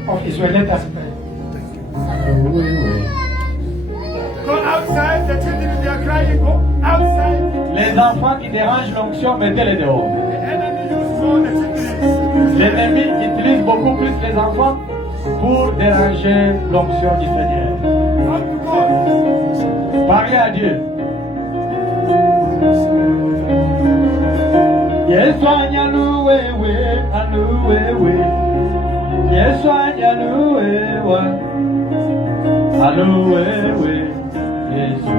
of Israel. Let us pray. Go outside. The children they are crying. Go outside. Les enfants qui dérangent l'onction, mettez-les dehors. The enemy use more the children. L'ennemi utilise beaucoup plus les enfants pour déranger l'onction du Seigneur. Talk to God. Parlez à Dieu. Yesu anyalu wewe, anu wewe. Yesu anyalu wewe, anu wewe. Yesu.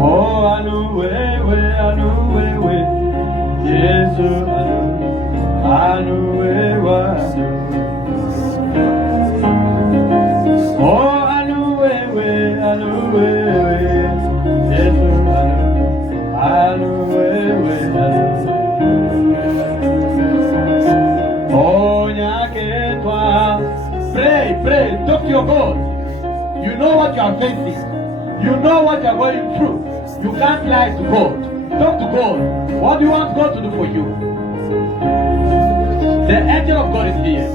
Oh, anu wewe, anu wewe. Yesu anu wewe. Oh, anu wewe, anu wewe. Yesu anu wewe, anu. Oh, nyake toi. Pray, pray, talk to your God. You know what you are facing. You know what you are going through. You can't lie to God. Talk to God. What do you want God to do for you? The angel of God is here.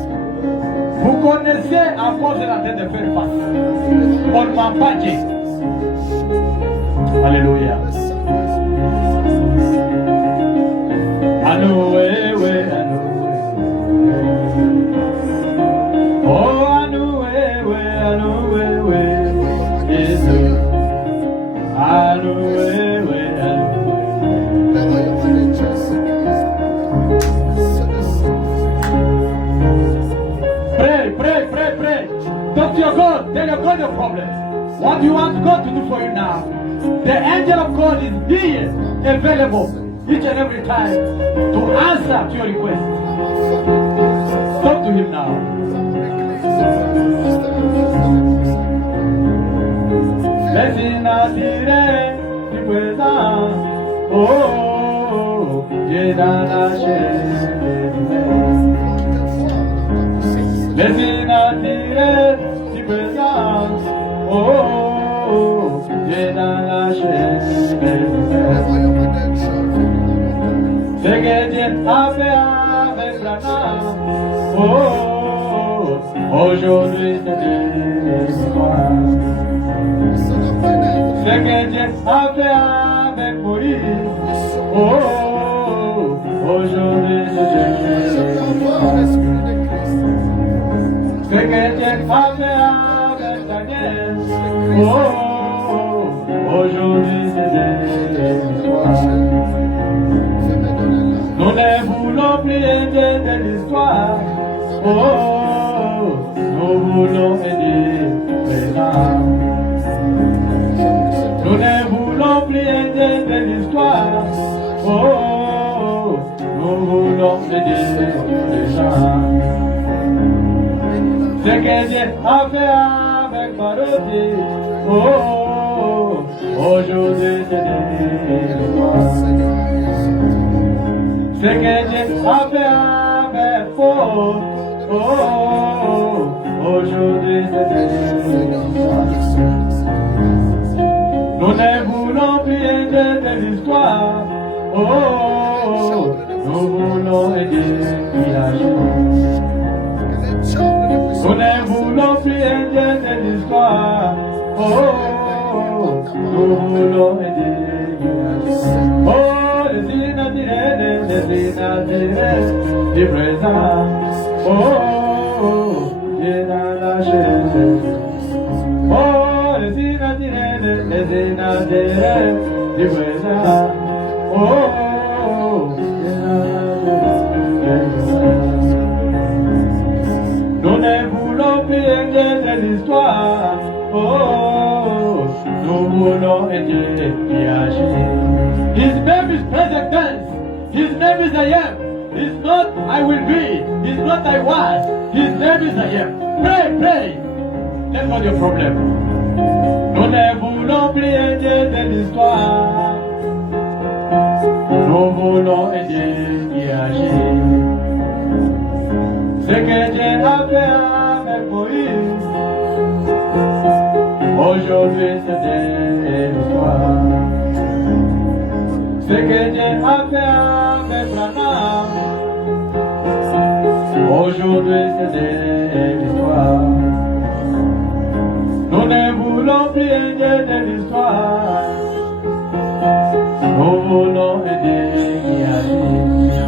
Vous connaissez à quoi vous êtes en train de faire face. On ne ment pas Dieu. Alléluia. Anoué, anoué. Oh, anoué, anoué. Jésus. Anoué, anoué. Pray. Talk to your God. Tell your God your problem. What do you want God to do for you now? The angel of God is here, available each and every time to answer to your request. Talk to him now. Laissez attirer du présent. Oh, Dieu dans la chair. Laissez attirer du présent. Oh, Dieu dans la chair. Ce que Dieu a fait avec Branham. Oh, aujourd'hui c'est l'histoire. Ce que Dieu a fait avec Moïse. Oh, aujourd'hui c'est l'histoire. Ce que Dieu a fait avec Daniel. Oh, aujourd'hui c'est l'histoire. Nous ne voulons plus aider de l'histoire. Oh, nous voulons aider présent. Nous ne voulons plus aider de l'histoire. Oh, nous voulons aider présent. Ce que Dieu a fait avec Marotti. Oh, aujourd'hui c'est l'histoire. Ce que Dieu a fait avec Paul. Oh, aujourd'hui c'est nous ne voulons plus aider de l'histoire. Oh, nous voulons aider village. Nous ne voulons plus aider de l'histoire. Oh, nous voulons aider village. Oh, les inatirés du présent. Oh, Dieu dans la chaise. Oh, les inatirés du présent. Oh, Dieu dans la chaise. Nous ne voulons plus aider de l'histoire. Oh, nous voulons aider Yahshua. His name is present tense. His name is I am. It's not I will be. It's not I was. His name is I am. Pray, pray. That's not your problem. Nous ne voulons plus aider de l'histoire. Nous voulons aider Yahshua. Ce que Dieu a fait avec Moïse, aujourd'hui c'est l'histoire. Ce que Dieu a fait avec Branham, aujourd'hui c'est l'histoire. Nous ne voulons plus aider de l'histoire. Nous voulons aider Yahshua.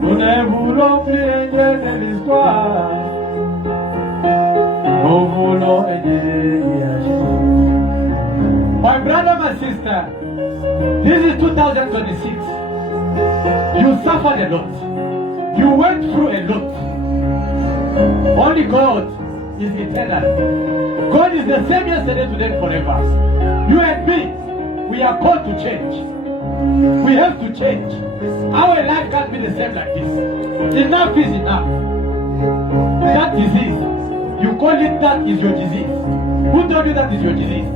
Nous ne voulons plus aider de l'histoire. Nous voulons aider Yahshua. My brother, my sister, this is 2026. You suffered a lot. You went through a lot. Only God is eternal. God is the same yesterday, today, and forever. You and me, we are called to change. We have to change. Our life can't be the same like this. Enough is enough. That disease, you call it that is your disease. Who told you that is your disease?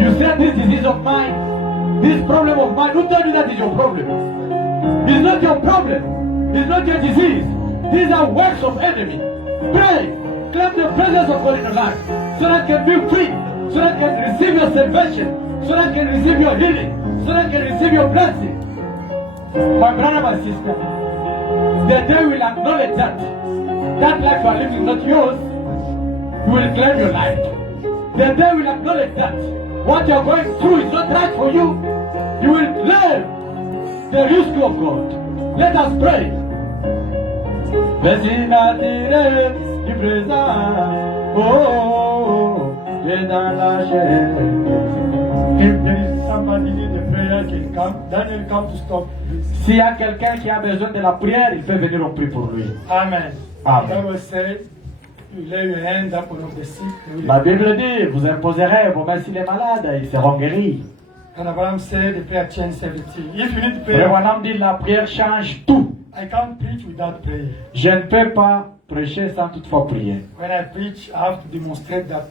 You said this disease of mine, this problem of mine, who told you that is your problem? It's not your problem. It's not your disease. These are works of enemy. Pray. Claim the presence of God in your life so that you can be free, so that you can receive your salvation, so that you can receive your healing, so that you can receive your blessing. My brother, my sister, the day will acknowledge that life you are living is not yours, you will claim your life. The day will acknowledge that what you are going through is not right for you, you will claim the rescue of God. Let us pray. Vesinatiré du présent, oh, Dieu dans la chair. If there is somebody need a prayer, can come. Daniel come to stop this. S'il y a quelqu'un qui a besoin de la prière, il peut venir on prie pour lui. Amen. Amen. The Bible says, you lay your hand upon the sick. they will- La Bible dit, vous imposerez vos mains sur les malades, ils seront guéris. And Abraham said, the prayer changes everything. If you need Frère prayer, Branham dit, la prière change tout. I can't preach without prayer. Je ne peux pas prêcher sans toutefois prier. When I preach, I have to demonstrate that